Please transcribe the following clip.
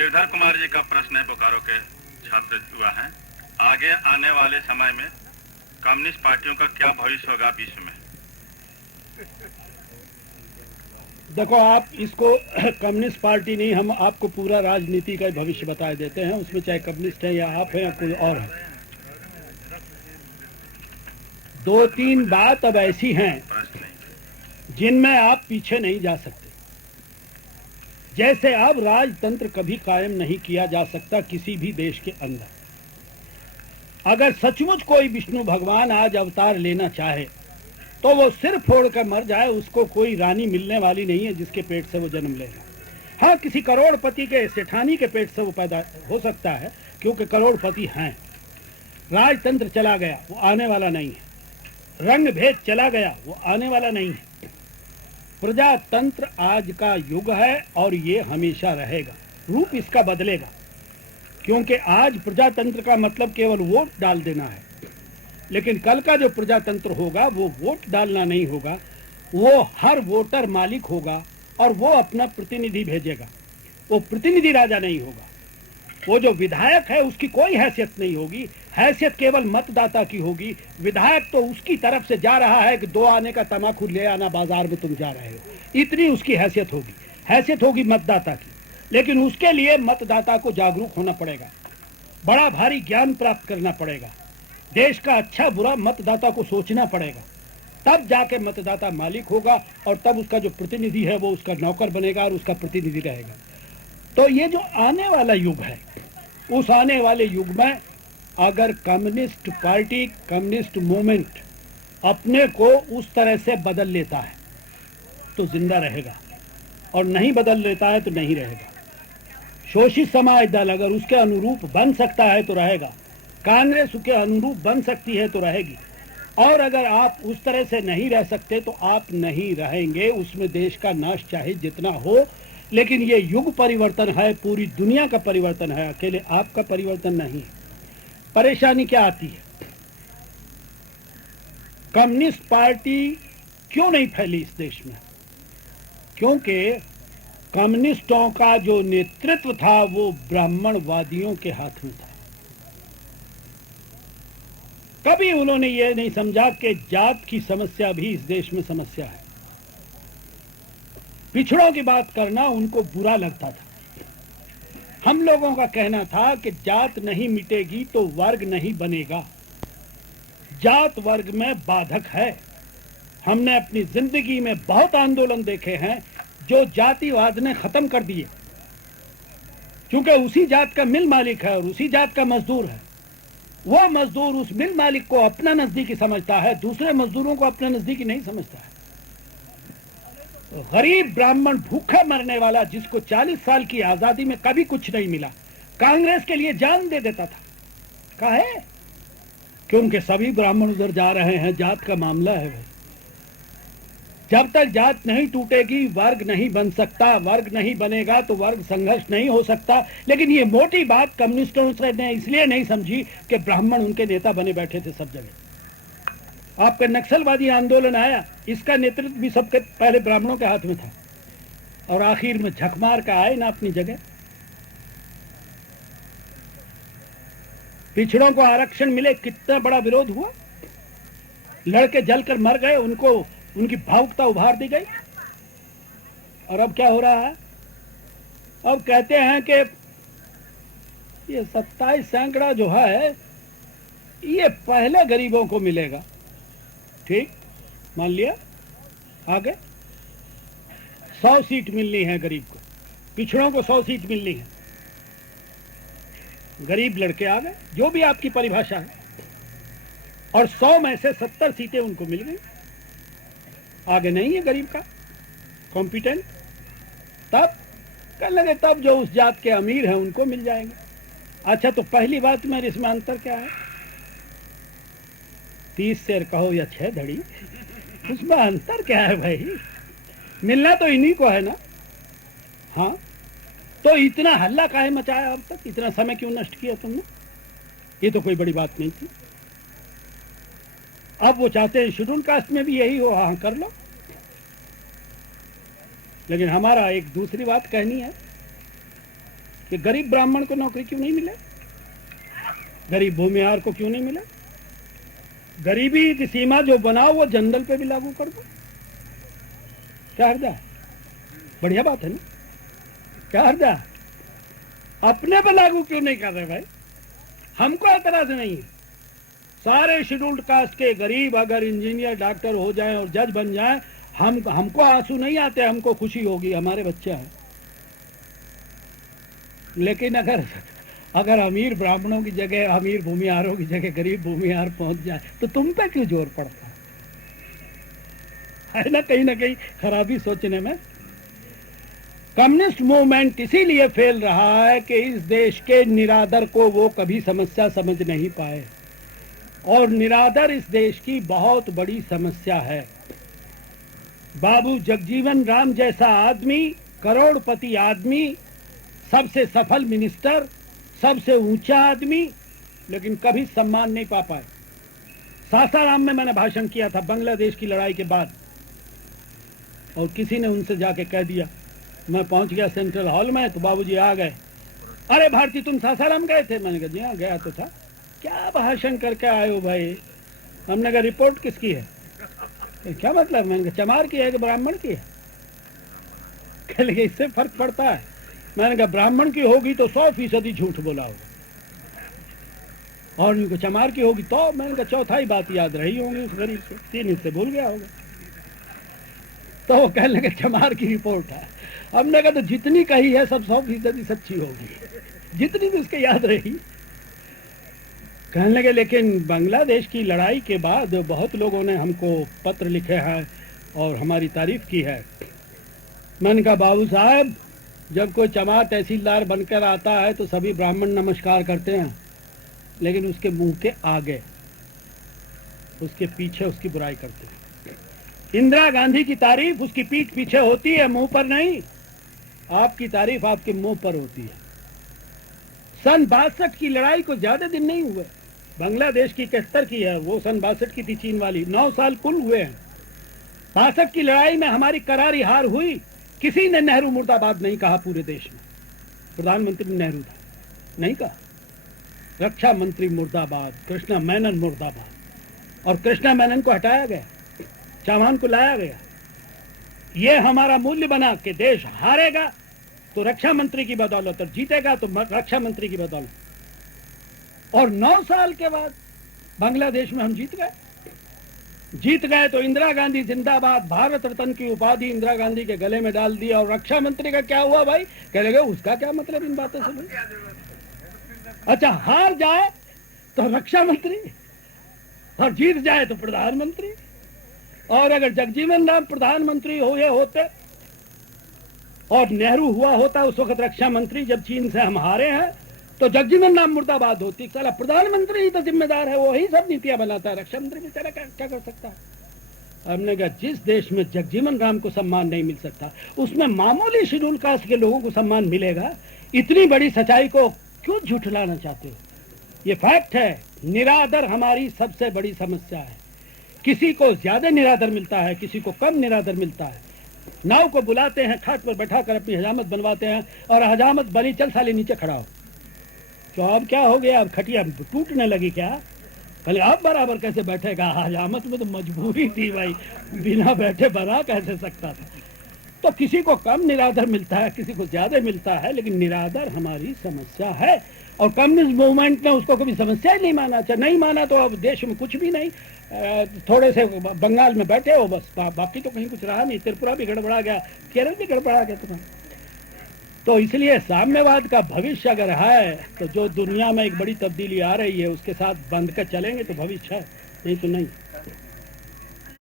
गिरधर कुमार जी का प्रश्न है, बोकारो के छात्र युवा हैं। आगे आने वाले समय में कम्युनिस्ट पार्टियों का क्या भविष्य होगा विश्व में? देखो, आप इसको कम्युनिस्ट पार्टी नहीं, हम आपको पूरा राजनीति का भविष्य बता देते हैं। उसमें चाहे कम्युनिस्ट है या आप हैं या कोई और है। दो तीन बात अब ऐसी हैं जिनमें आप पीछे नहीं जा सकते। जैसे अब राजतंत्र कभी कायम नहीं किया जा सकता किसी भी देश के अंदर। अगर सचमुच कोई विष्णु भगवान आज अवतार लेना चाहे तो वो सिर फोड़ कर मर जाए, उसको कोई रानी मिलने वाली नहीं है जिसके पेट से वो जन्म लेगा। हाँ, किसी करोड़पति के सेठानी के पेट से वो पैदा हो सकता है, क्योंकि करोड़पति हैं। राजतंत्र चला गया, वो आने वाला नहीं है। रंग भेद चला गया, वो आने वाला नहीं है। प्रजातंत्र आज का युग है और ये हमेशा रहेगा। रूप इसका बदलेगा, क्योंकि आज प्रजातंत्र का मतलब केवल वोट डाल देना है, लेकिन कल का जो प्रजातंत्र होगा वो वोट डालना नहीं होगा। वो हर वोटर मालिक होगा और वो अपना प्रतिनिधि भेजेगा। वो प्रतिनिधि राजा नहीं होगा। वो जो विधायक है उसकी कोई हैसियत नहीं होगी, हैसियत केवल मतदाता की होगी। विधायक तो उसकी तरफ से जा रहा है कि 2 आने का तमाकू ले आना बाजार में तुम जा रहे हो, इतनी उसकी हैसियत होगी। हैसियत होगी मतदाता की, लेकिन उसके लिए मतदाता को जागरूक होना पड़ेगा, बड़ा भारी ज्ञान प्राप्त करना पड़ेगा, देश का अच्छा बुरा मतदाता को सोचना पड़ेगा। तब जाके मतदाता मालिक होगा और तब उसका जो प्रतिनिधि है वो उसका नौकर बनेगा और उसका प्रतिनिधि रहेगा। तो ये जो आने वाला युग है, उस आने वाले युग में अगर कम्युनिस्ट पार्टी, कम्युनिस्ट मूवमेंट अपने को उस तरह से बदल लेता है तो जिंदा रहेगा, और नहीं बदल लेता है तो नहीं रहेगा। शोषित समाज दल अगर उसके अनुरूप बन सकता है तो रहेगा, कांग्रेस उसके अनुरूप बन सकती है तो रहेगी। और अगर आप उस तरह से नहीं रह सकते तो आप नहीं रहेंगे। उसमें देश का नाश चाहे जितना हो, लेकिन ये युग परिवर्तन है, पूरी दुनिया का परिवर्तन है, अकेले आपका परिवर्तन नहीं है। परेशानी क्या आती है? कम्युनिस्ट पार्टी क्यों नहीं फैली इस देश में? क्योंकि कम्युनिस्टों का जो नेतृत्व था वो ब्राह्मणवादियों के हाथ में था। कभी उन्होंने ये नहीं समझा कि जात की समस्या भी इस देश में समस्या है। पिछड़ों की बात करना उनको बुरा लगता था। हम लोगों का कहना था कि जात नहीं मिटेगी तो वर्ग नहीं बनेगा। जात वर्ग में बाधक है। हमने अपनी जिंदगी में बहुत आंदोलन देखे हैं जो जातिवाद ने खत्म कर दिए, क्योंकि उसी जात का मिल मालिक है और उसी जात का मजदूर है। वो मजदूर उस मिल मालिक को अपना नजदीकी समझता है, दूसरे मजदूरों को अपना नजदीकी नहीं समझता है। गरीब ब्राह्मण भूखा मरने वाला, जिसको 40 साल की आजादी में कभी कुछ नहीं मिला, कांग्रेस के लिए जान दे देता था। काहे? क्योंकि सभी ब्राह्मण उधर जा रहे हैं, जात का मामला है भाई। जब तक जात नहीं टूटेगी वर्ग नहीं बन सकता। वर्ग नहीं बनेगा तो वर्ग संघर्ष नहीं हो सकता। लेकिन ये मोटी बात कम्युनिस्टों ने इसलिए नहीं समझी कि ब्राह्मण उनके नेता बने बैठे थे सब जगह। आपका नक्सलवादी आंदोलन आया, इसका नेतृत्व भी सबके पहले ब्राह्मणों के हाथ में था, और आखिर में झकमार का आए ना अपनी जगह। पिछड़ों को आरक्षण मिले, कितना बड़ा विरोध हुआ, लड़के जलकर मर गए, उनको उनकी भावुकता उभार दी गई। और अब क्या हो रहा है? अब कहते हैं कि ये 27 सैकड़ा जो है ये पहले गरीबों को मिलेगा। ठीक, मान लिया, आगे 100 सीट मिलनी है गरीब को, पिछड़ों को 100 सीट मिलनी है। गरीब लड़के आ गए, जो भी आपकी परिभाषा है, और 100 में से 70 सीटें उनको मिल गई। आगे नहीं है गरीब का कॉम्पिटेंट। तब कह लगे तब जो उस जात के अमीर हैं उनको मिल जाएंगे। अच्छा, तो पहली बात में इसमें अंतर क्या है? 30 शेर कहो या 6 धड़ी, उसमें अंतर क्या है भाई? मिलना तो इन्हीं को है ना। हाँ, तो इतना हल्ला काहे मचाया अब तक? इतना समय क्यों नष्ट किया तुमने? ये तो कोई बड़ी बात नहीं थी। अब वो चाहते हैं शेड्यूल कास्ट में भी यही हो। हाँ, कर लो। लेकिन हमारा एक दूसरी बात कहनी है कि गरीब ब्राह्मण को नौकरी क्यों नहीं मिले, गरीब भूमिहार को क्यों नहीं मिले? गरीबी की सीमा जो बनाओ वो जनरल पे भी लागू कर दो। क्या हर्जा है? बढ़िया बात है ना, क्या हर्जा है? अपने पे लागू क्यों नहीं कर रहे भाई? हमको एतराज नहीं है। सारे शेड्यूल्ड कास्ट के गरीब अगर इंजीनियर डॉक्टर हो जाएं और जज बन जाएं, हमको आंसू नहीं आते, हमको खुशी होगी, हमारे बच्चे हैं। लेकिन अगर अमीर ब्राह्मणों की जगह अमीर भूमिहारों की जगह गरीब भूमिहार पहुंच जाए तो तुम पे क्यों जोर पड़ता है ना कहीं खराबी सोचने में। कम्युनिस्ट मूवमेंट इसीलिए फेल रहा है कि इस देश के निरादर को वो कभी समस्या समझ नहीं पाए, और निरादर इस देश की बहुत बड़ी समस्या है। बाबू जगजीवन राम जैसा आदमी, करोड़पति आदमी, सबसे सफल मिनिस्टर, सबसे ऊंचा आदमी, लेकिन कभी सम्मान नहीं पा पाए। सासाराम में मैंने भाषण किया था बांग्लादेश की लड़ाई के बाद, और किसी ने उनसे जाके कह दिया, मैं पहुंच गया सेंट्रल हॉल में तो बाबूजी आ गए, अरे भारती तुम सासाराम गए थे? मैंने कहा जी हाँ गया तो था। क्या भाषण करके आए हो भाई? हमने कहा रिपोर्ट किसकी है? क्या मतलब? मैंने कहा चमार की है कि ब्राह्मण की है? कह लगे इससे फर्क पड़ता है। मैंने कहा ब्राह्मण की होगी तो 100% झूठ बोला होगा, और उनको चमार की होगी तो। मैंने कहा चौथाई बात याद रही होगी उस गरीब से, 3 हिस्से भूल गया होगा। तो वो कहने लगे चमार की रिपोर्ट है। हमने कहा तो जितनी कही है सब 100% सच्ची होगी, जितनी भी उसके याद रही। कहने लगे लेकिन बांग्लादेश की लड़ाई के बाद बहुत लोगों ने हमको पत्र लिखे हैं और हमारी तारीफ की है। मैंने कहा बाबू साहब, जब कोई चमार तहसीलदार बनकर आता है तो सभी ब्राह्मण नमस्कार करते हैं, लेकिन उसके मुंह के आगे, उसके पीछे उसकी बुराई करते हैं। इंदिरा गांधी की तारीफ उसकी पीठ पीछे होती है, मुंह पर नहीं। आपकी तारीफ आपके मुंह पर होती है। सन 62 की लड़ाई को ज्यादा दिन नहीं हुए, बांग्लादेश की 71 की है, वो सन 62 की थी चीन वाली। 9 साल कुल हुए हैं। 62 की लड़ाई में हमारी करारी हार हुई। किसी ने नेहरू मुर्दाबाद नहीं कहा पूरे देश में। प्रधानमंत्री नेहरू था, नहीं कहा। रक्षा मंत्री मुर्दाबाद, कृष्णा मेनन मुर्दाबाद, और कृष्णा मेनन को हटाया गया, चौहान को लाया गया। ये हमारा मूल्य बना कि देश हारेगा तो रक्षा मंत्री की बदौलत, और जीतेगा तो रक्षा मंत्री की बदौलत। और 9 साल के बाद बांग्लादेश में हम जीत गए तो इंदिरा गांधी जिंदाबाद, भारत रत्न की उपाधि इंदिरा गांधी के गले में डाल दी। और रक्षा मंत्री का क्या हुआ भाई? कह लगे उसका क्या मतलब इन बातों से? अच्छा, हार जाए तो रक्षा मंत्री, और जीत जाए तो प्रधानमंत्री। और अगर जगजीवन राम प्रधानमंत्री हुए होते और नेहरू हुआ होता उस वक्त रक्षा मंत्री, जब चीन से हम हारे हैं, तो जगजीवन राम मुर्दाबाद होती। साला प्रधानमंत्री ही तो जिम्मेदार है, वो ही सब नीतियां बनाता है, रक्षा मंत्री बेचारा क्या कर सकता है? हमने कहा जिस देश में जगजीवन राम को सम्मान नहीं मिल सकता, उसमें मामूली शेड्यूल कास्ट के लोगों को सम्मान मिलेगा। इतनी बड़ी सच्चाई को क्यों झुठलाना चाहते हो? ये फैक्ट है। निरादर हमारी सबसे बड़ी समस्या है। किसी को ज्यादा निरादर मिलता है, किसी को कम निरादर मिलता है। नाव को बुलाते हैं, खाट पर बैठाकर अपनी हजामत बनवाते हैं, और हजामत बनी, चल साले नीचे खड़ा हो। तो अब क्या हो गया? अब खटिया टूटने लगी क्या? पहले अब बराबर कैसे बैठेगा? हजामत में तो मजबूरी थी भाई, बिना बैठे बना कैसे सकता था? तो किसी को कम निरादर मिलता है, किसी को ज्यादा मिलता है, लेकिन निरादर हमारी समस्या है। और कम्युनिस्ट मूवमेंट ने उसको कभी समस्या ही नहीं माना। अच्छा, नहीं माना तो अब देश में कुछ भी नहीं। थोड़े से बंगाल में बैठे हो बस, बाकी तो कहीं कुछ रहा नहीं। त्रिपुरा भी गड़बड़ा गया, केरल भी गड़बड़ा गया तुम्हारा। तो इसलिए साम्यवाद का भविष्य अगर है तो जो दुनिया में एक बड़ी तब्दीली आ रही है उसके साथ बंध कर चलेंगे तो भविष्य है, नहीं तो नहीं।